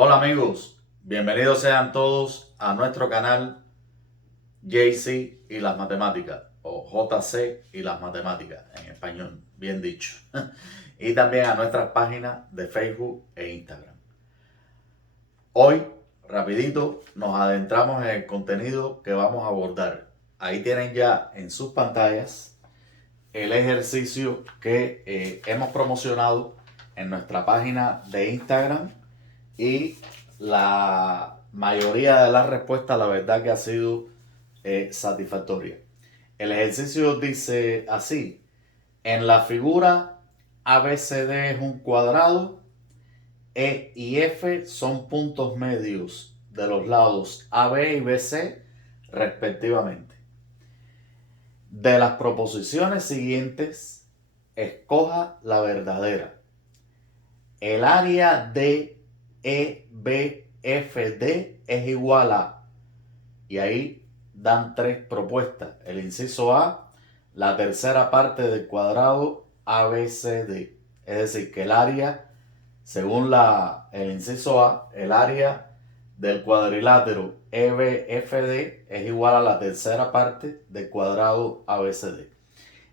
Hola amigos, bienvenidos sean todos a nuestro canal JC y las matemáticas, o JC y las matemáticas en español, bien dicho. Y también a nuestras páginas de Facebook e Instagram. Hoy, rapidito, nos adentramos en el contenido que vamos a abordar. Ahí tienen ya en sus pantallas el ejercicio que hemos promocionado en nuestra página de Instagram y la mayoría de las respuestas la verdad que ha sido satisfactoria. El ejercicio dice así: en la figura ABCD es un cuadrado, E y F son puntos medios de los lados AB y BC respectivamente. De las proposiciones siguientes, escoja la verdadera. El área de EBFD es igual a, y ahí dan tres propuestas. El inciso A, la tercera parte del cuadrado ABCD. Es decir, que el área, según el inciso A, el área del cuadrilátero EBFD es igual a la tercera parte del cuadrado ABCD.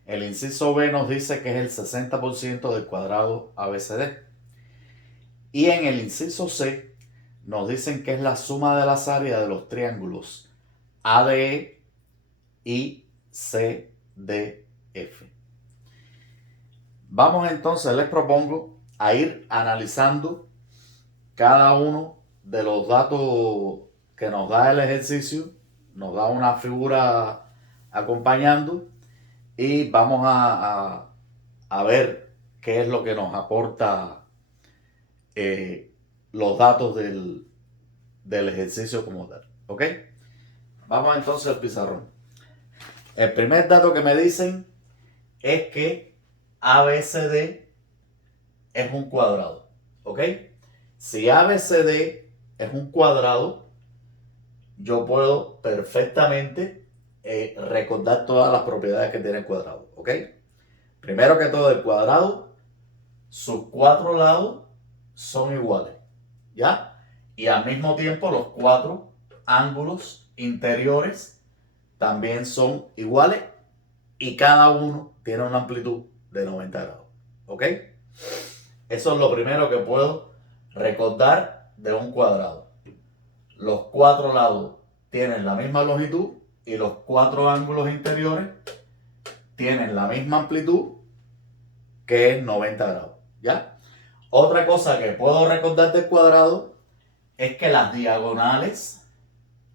El inciso B nos dice que es el 60% del cuadrado ABCD. Y en el inciso C nos dicen que es la suma de las áreas de los triángulos ADE y CDF. Vamos entonces, les propongo a ir analizando cada uno de los datos que nos da el ejercicio. Nos da una figura acompañando y vamos a ver qué es lo que nos aporta los datos del ejercicio como tal. ¿Ok? Vamos entonces al pizarrón. El primer dato que me dicen es que ABCD es un cuadrado. ¿Ok? Si ABCD es un cuadrado, yo puedo perfectamente recordar todas las propiedades que tiene el cuadrado. ¿Ok? Primero que todo, el cuadrado, sus cuatro lados son iguales. ¿Ya? Y al mismo tiempo los cuatro ángulos interiores también son iguales y cada uno tiene una amplitud de 90 grados. ¿Ok? Eso es lo primero que puedo recordar de un cuadrado. Los cuatro lados tienen la misma longitud y los cuatro ángulos interiores tienen la misma amplitud, que es 90 grados. ¿Ya? Otra cosa que puedo recordar del cuadrado es que las diagonales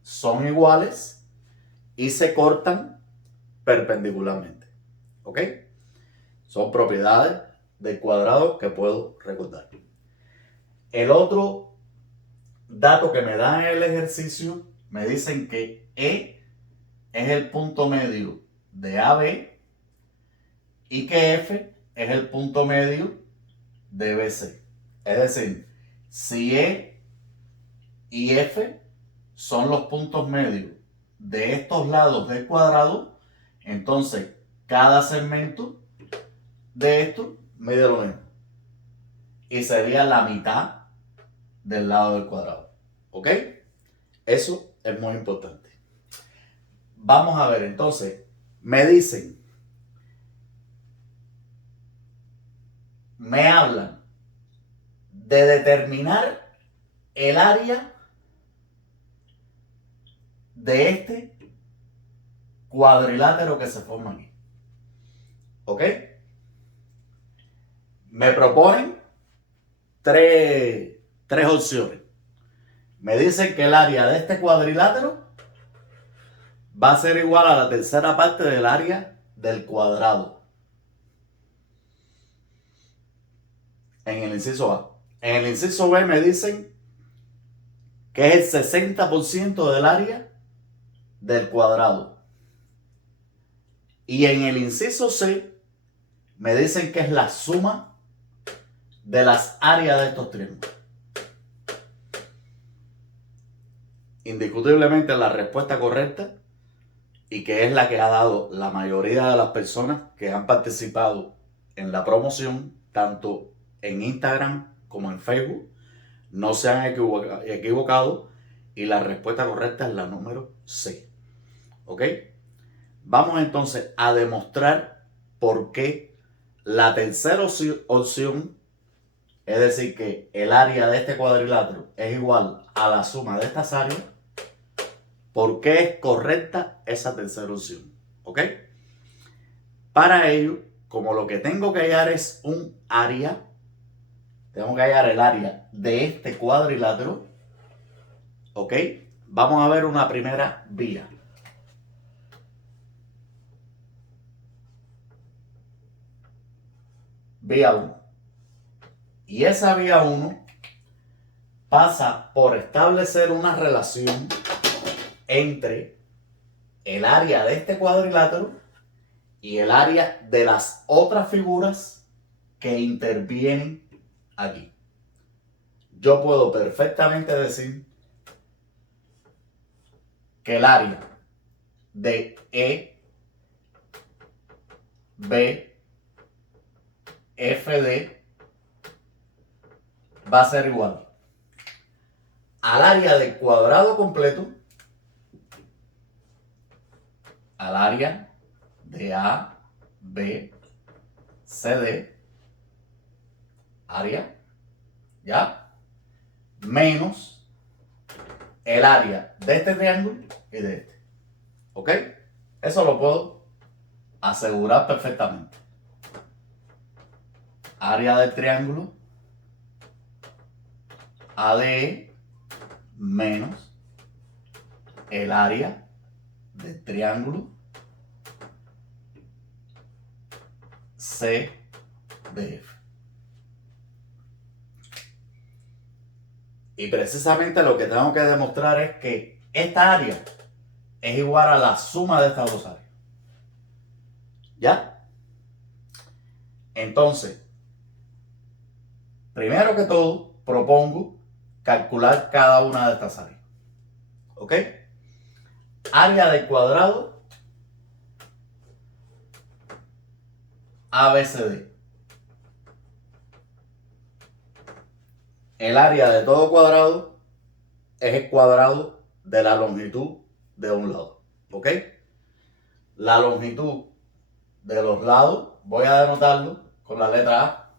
son iguales y se cortan perpendicularmente. ¿Ok? Son propiedades del cuadrado que puedo recordar. El otro dato que me dan en el ejercicio, me dicen que E es el punto medio de AB y que F es el punto medio de BC. Es decir, si E y F son los puntos medios de estos lados del cuadrado, entonces cada segmento de esto mide lo mismo y sería la mitad del lado del cuadrado. ¿Ok? Eso es muy importante. Vamos a ver entonces, me hablan de determinar el área de este cuadrilátero que se forma aquí. ¿Ok? Me proponen tres opciones. Me dicen que el área de este cuadrilátero va a ser igual a la tercera parte del área del cuadrado. En el inciso A. En el inciso B me dicen que es el 60% del área del cuadrado. Y en el inciso C me dicen que es la suma de las áreas de estos triángulos. Indiscutiblemente la respuesta correcta, y que es la que ha dado la mayoría de las personas que han participado en la promoción, tanto en Instagram como en Facebook, No se han equivocado y la respuesta correcta es la número C. ¿Ok? Vamos entonces a demostrar por qué la tercera opción, es decir, que el área de este cuadrilátero es igual a la suma de estas áreas, por qué es correcta esa tercera opción. ¿Ok? Para ello, como lo que tengo que hallar es un área, tengo que hallar el área de este cuadrilátero. ¿Ok? Vamos a ver una primera vía. Vía 1. Y esa vía 1 pasa por establecer una relación entre el área de este cuadrilátero y el área de las otras figuras que intervienen aquí. Yo puedo perfectamente decir que el área de E, B, F, D va a ser igual al área del cuadrado completo, al área de A, B, C, D, área, ¿ya? Menos el área de este triángulo y de este. ¿Ok? Eso lo puedo asegurar perfectamente. Área del triángulo ADE menos el área del triángulo CDF. Y precisamente lo que tengo que demostrar es que esta área es igual a la suma de estas dos áreas. ¿Ya? Entonces, primero que todo, propongo calcular cada una de estas áreas. ¿Ok? Área del cuadrado ABCD. El área de todo cuadrado es el cuadrado de la longitud de un lado. ¿Ok? La longitud de los lados, voy a denotarlo con la letra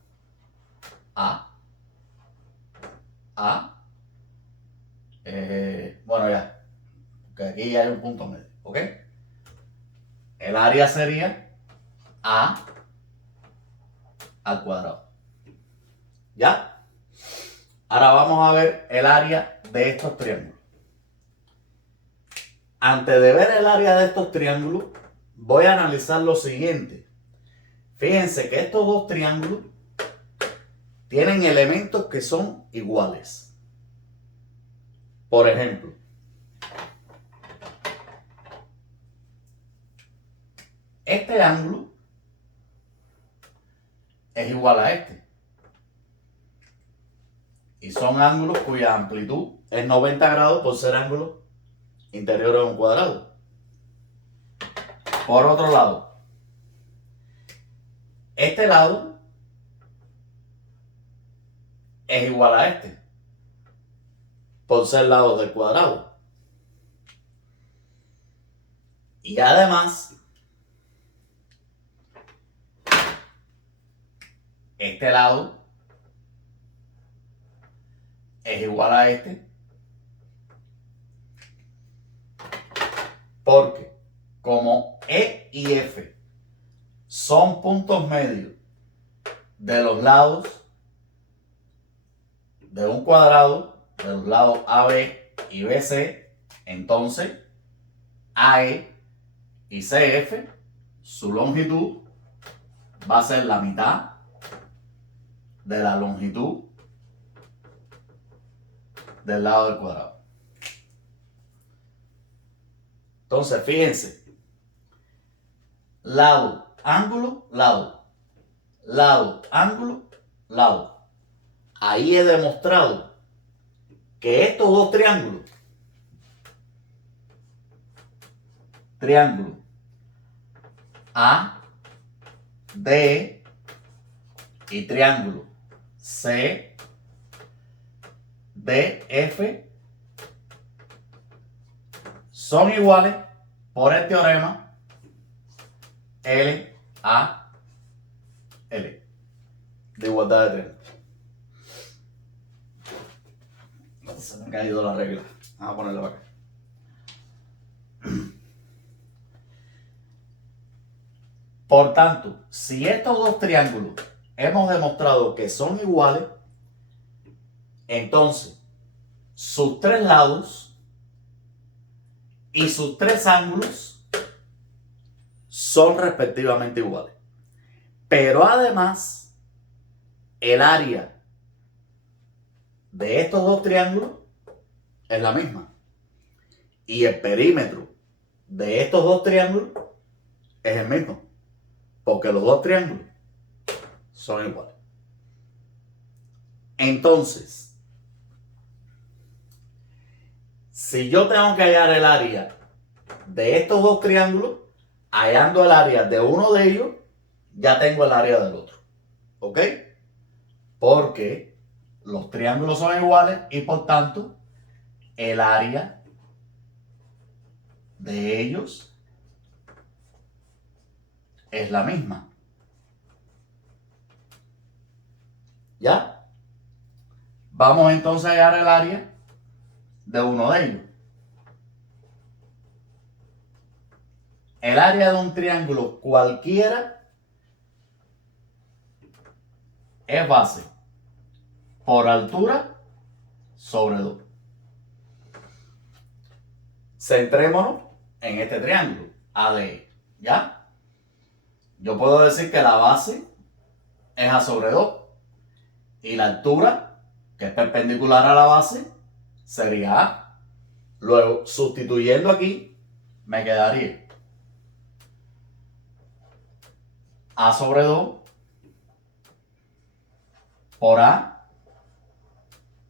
A. A. Bueno, ya. Porque aquí hay un punto medio. ¿Ok? El área sería A al cuadrado. ¿Ya? Ahora vamos a ver el área de estos triángulos. Antes de ver el área de estos triángulos, voy a analizar lo siguiente. Fíjense que estos dos triángulos tienen elementos que son iguales. Por ejemplo, este ángulo es igual a este. Y son ángulos cuya amplitud es 90 grados por ser ángulos interiores de un cuadrado. Por otro lado, este lado es igual a este por ser lados del cuadrado. Y además, este lado es igual a este porque como E y F son puntos medios de los lados de un cuadrado, de los lados AB y BC, entonces AE y CF, su longitud va a ser la mitad de la longitud del lado del cuadrado. Entonces, fíjense, lado, ángulo, lado, lado, ángulo, lado. Ahí he demostrado que estos dos triángulos, triángulo A, D y triángulo C, DF son iguales por el teorema LAL de igualdad de triángulos. Se me ha caído la regla. Vamos a ponerla para acá. Por tanto, si estos dos triángulos hemos demostrado que son iguales, entonces sus tres lados y sus tres ángulos son respectivamente iguales. Pero además, el área de estos dos triángulos es la misma. Y el perímetro de estos dos triángulos es el mismo. Porque los dos triángulos son iguales. Entonces, si yo tengo que hallar el área de estos dos triángulos, hallando el área de uno de ellos, ya tengo el área del otro. ¿Ok? Porque los triángulos son iguales y por tanto el área de ellos es la misma. ¿Ya? Vamos entonces a hallar el área de uno de ellos. El área de un triángulo cualquiera es base por altura sobre 2. Centrémonos en este triángulo ADE. ¿Ya? Yo puedo decir que la base es A sobre 2 y la altura, que es perpendicular a la base, sería A. Luego, sustituyendo aquí, me quedaría A sobre 2 por A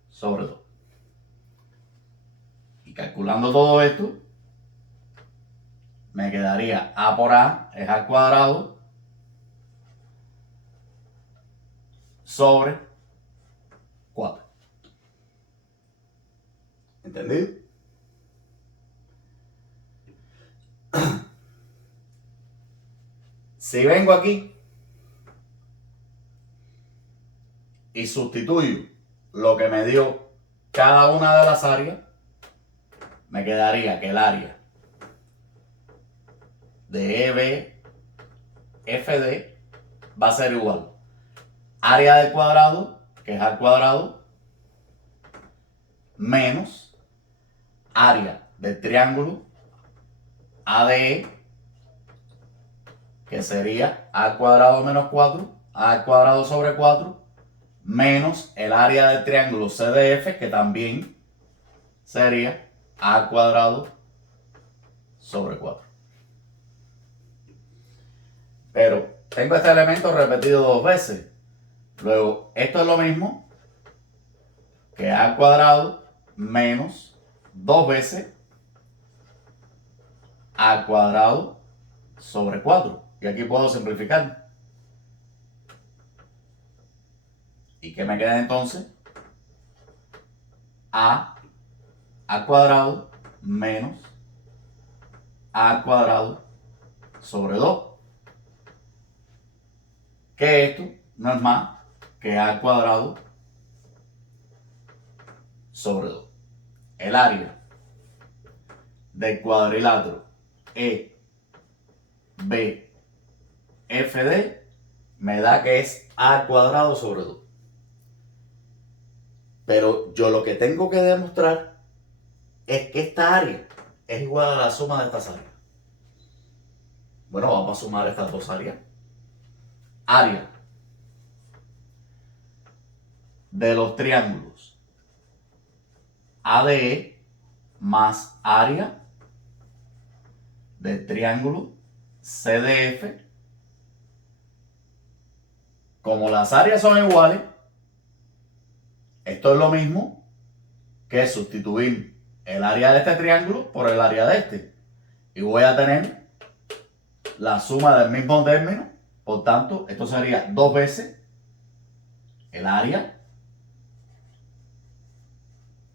sobre 2. Y calculando todo esto, me quedaría A por A es A cuadrado sobre 4. ¿Entendido? Si vengo aquí y sustituyo lo que me dio cada una de las áreas, me quedaría que el área de EBFD va a ser igual área del cuadrado, que es al cuadrado, menos área del triángulo ADE, que sería A al cuadrado menos 4, A al cuadrado sobre 4, menos el área del triángulo CDF, que también sería A al cuadrado sobre 4. Pero tengo este elemento repetido dos veces. Luego, esto es lo mismo que A al cuadrado menos 2 veces A al cuadrado sobre 4. Y aquí puedo simplificar. ¿Y qué me queda entonces? A al cuadrado menos A al cuadrado sobre 2. Que esto no es más que A al cuadrado sobre 2. El área del cuadrilátero EBFD me da que es A al cuadrado sobre 2. Pero yo lo que tengo que demostrar es que esta área es igual a la suma de estas áreas. Bueno, vamos a sumar estas dos áreas. Área de los triángulos ADE más área del triángulo CDF. Como las áreas son iguales, esto es lo mismo que sustituir el área de este triángulo por el área de este. Y voy a tener la suma del mismo término. Por tanto, esto sería 2 veces el área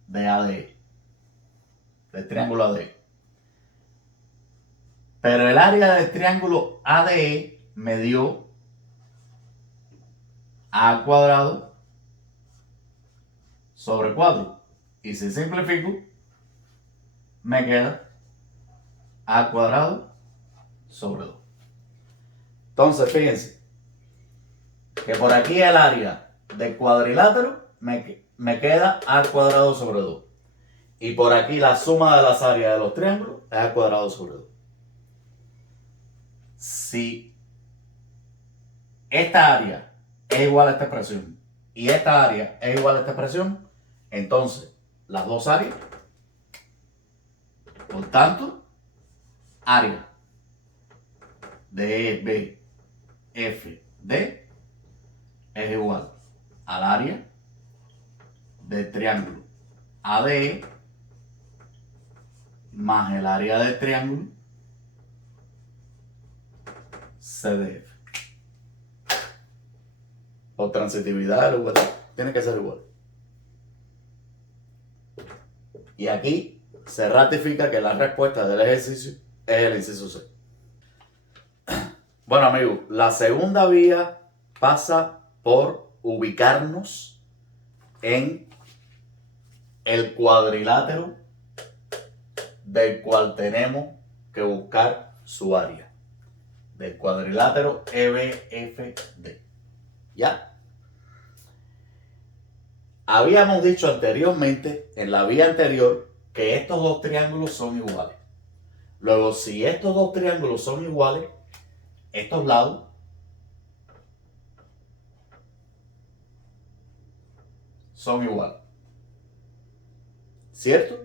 de ADE, del triángulo ADE. Pero el área del triángulo ADE me dio A cuadrado sobre 4. Y si simplifico, me queda A cuadrado sobre 2. Entonces, fíjense que por aquí el área del cuadrilátero me queda A cuadrado sobre 2. Y por aquí la suma de las áreas de los triángulos es A cuadrado sobre 2. Si esta área es igual a esta expresión y esta área es igual a esta expresión, entonces las dos áreas, por tanto, área de E, B, F, D es igual al área del triángulo ADE más el área del triángulo CDF. Por transitividad de la igualdad, tiene que ser igual. Y aquí se ratifica que la respuesta del ejercicio es el inciso C. Bueno, amigos, la segunda vía pasa por ubicarnos en el cuadrilátero del cual tenemos que buscar su área. Del cuadrilátero EBFD. ¿Ya? Habíamos dicho anteriormente, en la vía anterior, que estos dos triángulos son iguales. Luego, si estos dos triángulos son iguales, estos lados son iguales. ¿Cierto?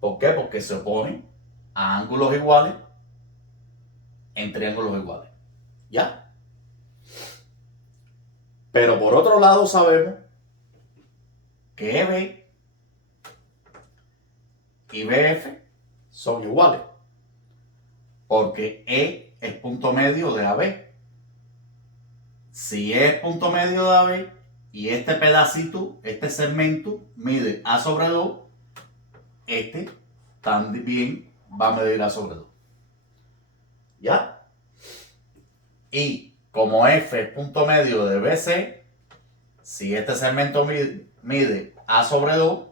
¿Por qué? Porque se oponen a ángulos iguales en triángulos iguales. ¿Ya? Pero por otro lado sabemos que EB y BF son iguales. Porque E es punto medio de AB. Si E es punto medio de AB y este pedacito, este segmento, mide A sobre 2, este también va a medir A sobre 2. ¿Ya? Y como F es punto medio de BC, si este segmento mide A sobre 2,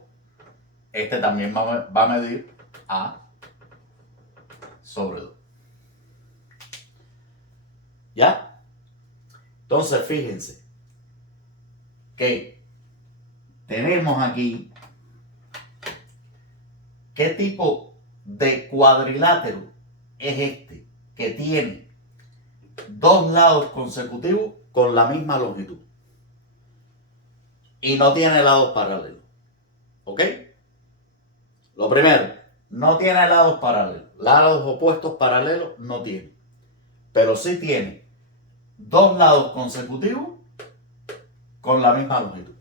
este también va a medir A sobre 2. ¿Ya? Entonces, fíjense que tenemos aquí qué tipo de cuadrilátero es este que tiene dos lados consecutivos con la misma longitud y no tiene lados paralelos. ¿Ok? Lo primero, no tiene lados paralelos. Lados opuestos paralelos no tiene. Pero sí tiene dos lados consecutivos con la misma longitud.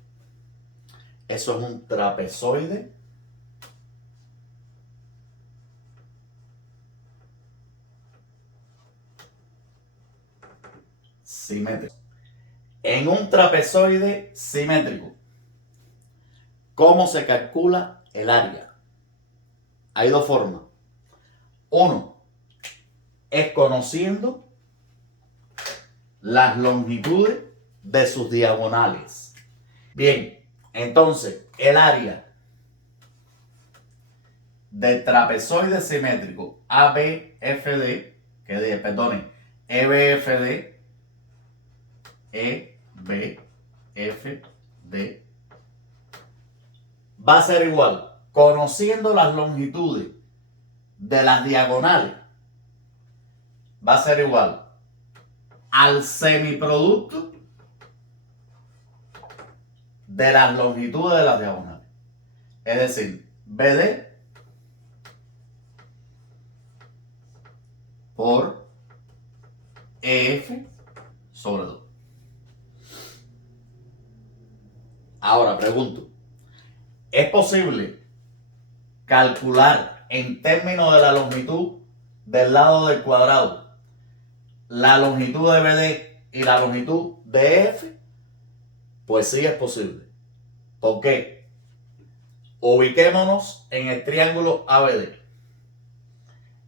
Eso es un trapezoide simétrico. En un trapezoide simétrico, ¿cómo se calcula el área? Hay dos formas. Uno es conociendo las longitudes de sus diagonales. Bien, entonces el área del trapezoide simétrico ABFD, EBFD, EBFD, va a ser igual, conociendo las longitudes de las diagonales, va a ser igual al semiproducto de las longitudes de las diagonales. Es decir, BD por EF sobre 2. Ahora pregunto, ¿es posible calcular en términos de la longitud del lado del cuadrado la longitud de BD y la longitud de EF? Pues sí es posible. ¿Por qué? Ubiquémonos en el triángulo ABD.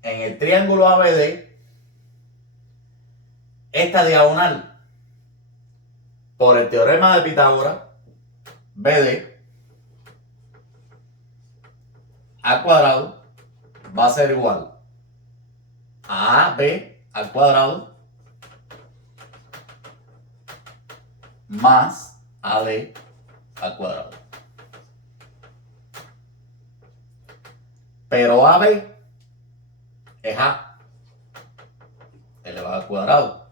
En el triángulo ABD, esta diagonal, por el teorema de Pitágoras, BD al cuadrado va a ser igual a AB al cuadrado más AD al cuadrado. Pero AB es A elevado al cuadrado,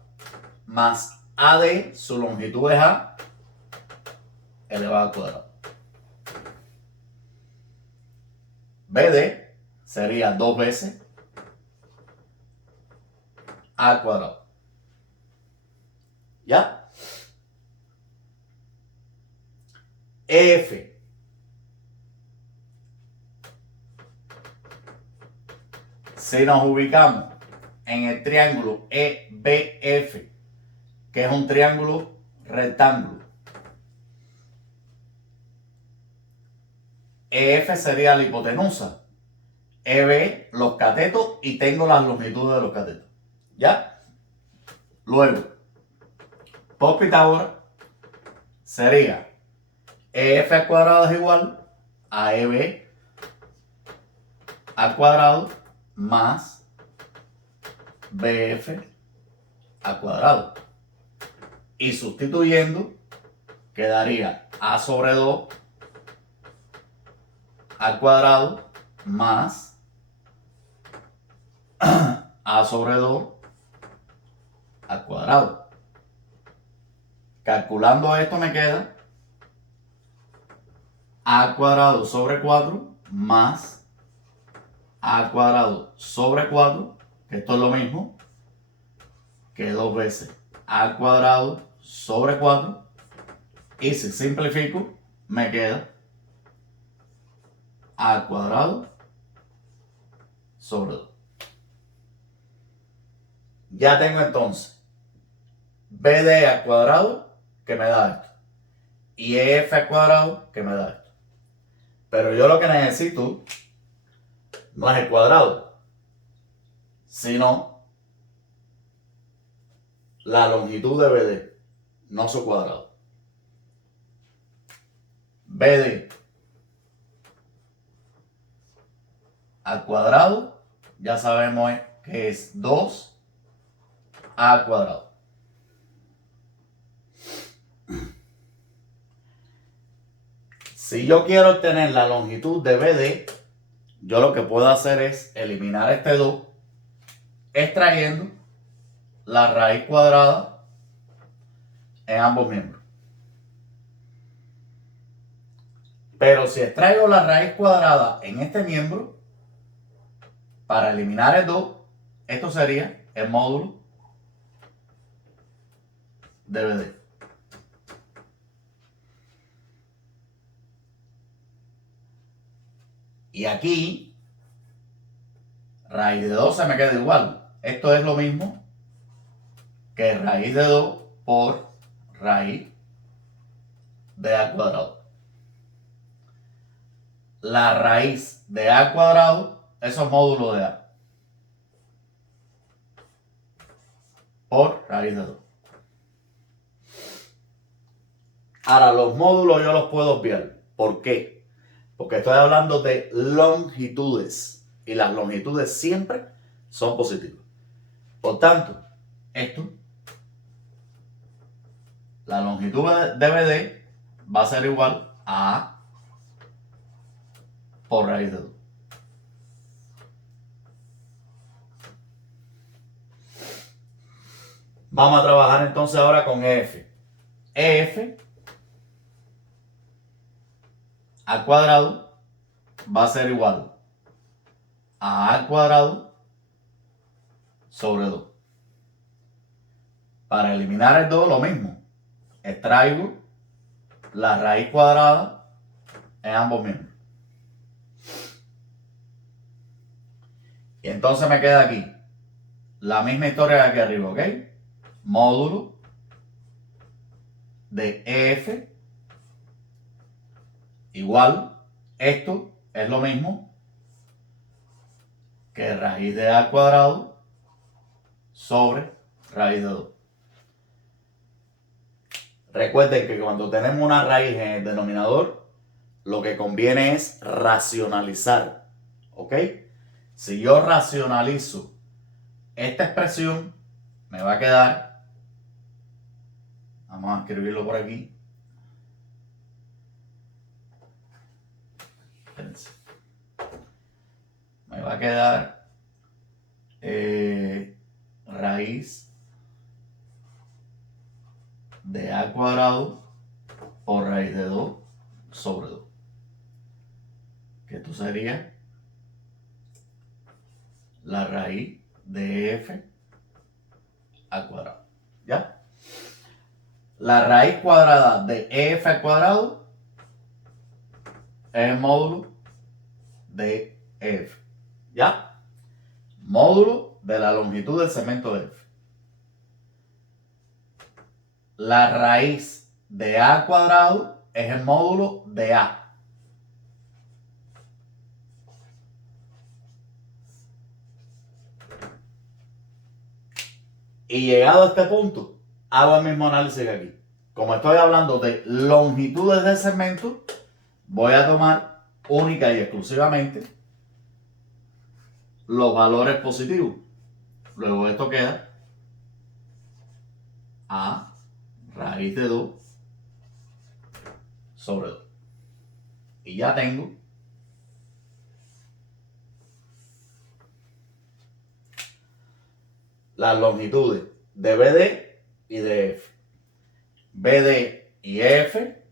más AD, su longitud es A elevado al cuadrado. BD sería 2 veces A al cuadrado. ¿Ya? EF si nos ubicamos en el triángulo EBF, que es un triángulo rectángulo, EF sería la hipotenusa, EB los catetos y tengo las longitudes de los catetos. ¿Ya? Luego, por Pitágoras, sería EF al cuadrado es igual a EB al cuadrado más BF al cuadrado. Y sustituyendo, quedaría A sobre 2 al cuadrado más A sobre 2 al cuadrado. Calculando esto me queda A al cuadrado sobre 4 más A al cuadrado sobre 4, que esto es lo mismo que 2 veces A al cuadrado sobre 4. Y si simplifico, me queda A al cuadrado sobre 2. Ya tengo entonces BD al cuadrado, que me da esto, y EF al cuadrado, que me da esto. Pero yo lo que necesito no es el cuadrado, sino la longitud de BD, no su cuadrado. BD al cuadrado, ya sabemos que es 2A al cuadrado. Si yo quiero obtener la longitud de BD, yo lo que puedo hacer es eliminar este 2, extrayendo la raíz cuadrada en ambos miembros. Pero si extraigo la raíz cuadrada en este miembro, para eliminar el 2, esto sería el módulo de BD. Y aquí, raíz de 2 se me queda igual. Esto es lo mismo que raíz de 2 por raíz de A cuadrado. La raíz de A cuadrado, eso es módulo de A, por raíz de 2. Ahora, los módulos yo los puedo obviar. ¿Por qué? Porque estoy hablando de longitudes. Y las longitudes siempre son positivas. Por tanto, esto, la longitud de BD va a ser igual a A por raíz de 2. Vamos a trabajar entonces ahora con EF. EF al cuadrado va a ser igual a A al cuadrado sobre 2. Para eliminar el 2, lo mismo. Extraigo la raíz cuadrada en ambos miembros. Y entonces me queda aquí la misma historia de aquí arriba, ¿ok? Módulo de EF igual Esto es lo mismo que raíz de a al cuadrado sobre raíz de 2. Recuerden que cuando tenemos una raíz en el denominador, lo que conviene es racionalizar. ¿Ok? Si yo racionalizo esta expresión, me va a quedar, vamos a escribirlo por aquí. Me va a quedar raíz de a al cuadrado por raíz de 2 sobre 2. Que esto sería la raíz de f al cuadrado. ¿Ya? La raíz cuadrada de f al cuadrado es el módulo de f. ¿Ya? Módulo de la longitud del segmento de f. La raíz de a al cuadrado es el módulo de a. Y llegado a este punto, hago el mismo análisis que aquí. Como estoy hablando de longitudes de segmento, voy a tomar única y exclusivamente los valores positivos. Luego esto queda a raíz de 2 sobre 2. Y ya tengo las longitudes de BD y de F. BD y F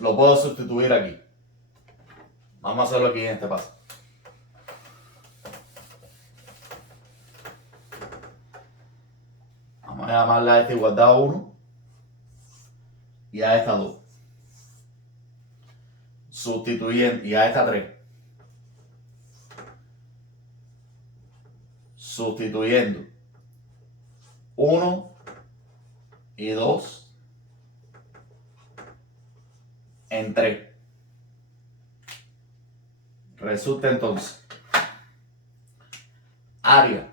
lo puedo sustituir aquí. Vamos a hacerlo aquí en este paso. Vamos a llamarle a esta igualdad 1 y a esta 2. Sustituyendo, y a esta 3. Sustituyendo 1 y 2 en 3. Resulta entonces área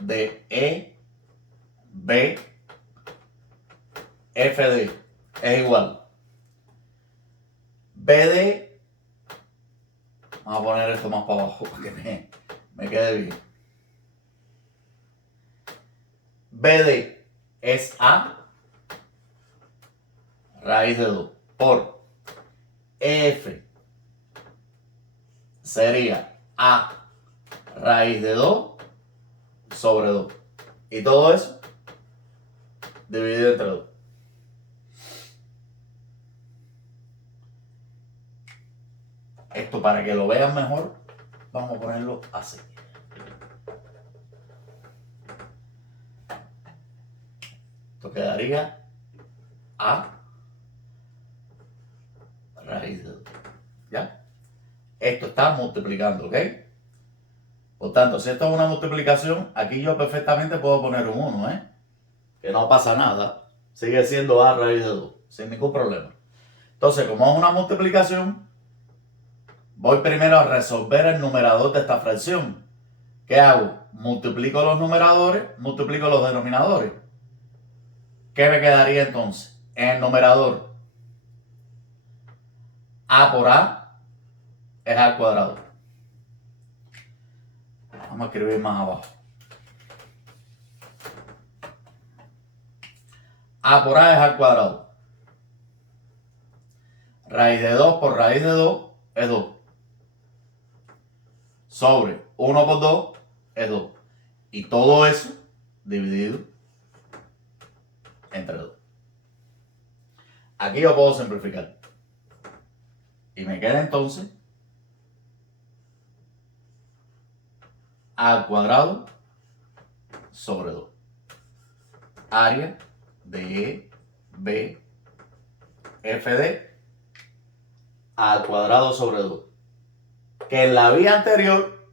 de E, B, FD es igual. BD, vamos a poner esto más para abajo para que me quede bien. BD es A raíz de 2 por F sería A raíz de 2 sobre 2. Y todo eso dividido entre 2. Esto, para que lo vean mejor, vamos a ponerlo así. Esto quedaría A raíz de 2. ¿Ya? Esto está multiplicando, ¿ok? Por tanto, si esto es una multiplicación, aquí yo perfectamente puedo poner un 1, ¿eh? Que no pasa nada. Sigue siendo A raíz de 2, sin ningún problema. Entonces, como es una multiplicación, voy primero a resolver el numerador de esta fracción. ¿Qué hago? Multiplico los numeradores, multiplico los denominadores. ¿Qué me quedaría entonces? En el numerador, A por A es A al cuadrado. Vamos a escribir más abajo. A por A es A al cuadrado. Raíz de 2 por raíz de 2 es 2. Sobre 1 por 2 es 2. Y todo eso dividido entre 2. Aquí yo puedo simplificar. Y me queda entonces A al cuadrado sobre 2. Área de E, B, F de A al cuadrado sobre 2. Que en la vía anterior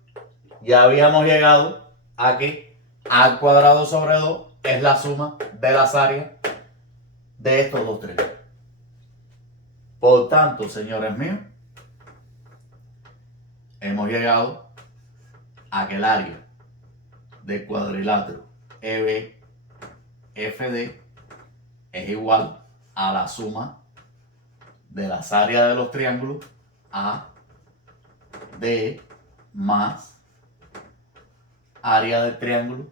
ya habíamos llegado a que A al cuadrado sobre 2 es la suma de las áreas de estos dos triángulos. Por tanto, señores míos, hemos llegado a que el área del cuadrilátero EBFD es igual a la suma de las áreas de los triángulos AD más área del triángulo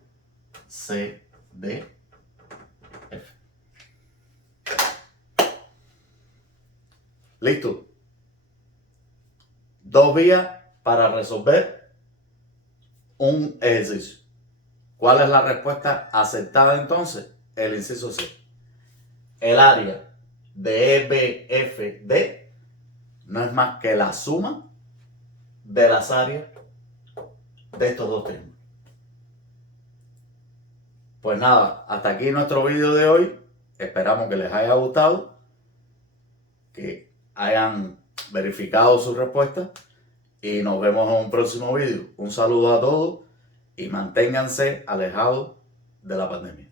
CDF. Listo. 2 vías para resolver un ejercicio. ¿Cuál es la respuesta aceptada entonces? El inciso C. El área de EBFD no es más que la suma de las áreas de estos dos triángulos. Pues nada, hasta aquí nuestro vídeo de hoy. Esperamos que les haya gustado, que hayan verificado su respuesta y nos vemos en un próximo vídeo. Un saludo a todos y manténganse alejados de la pandemia.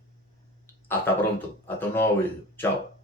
Hasta pronto, hasta un nuevo vídeo. Chao.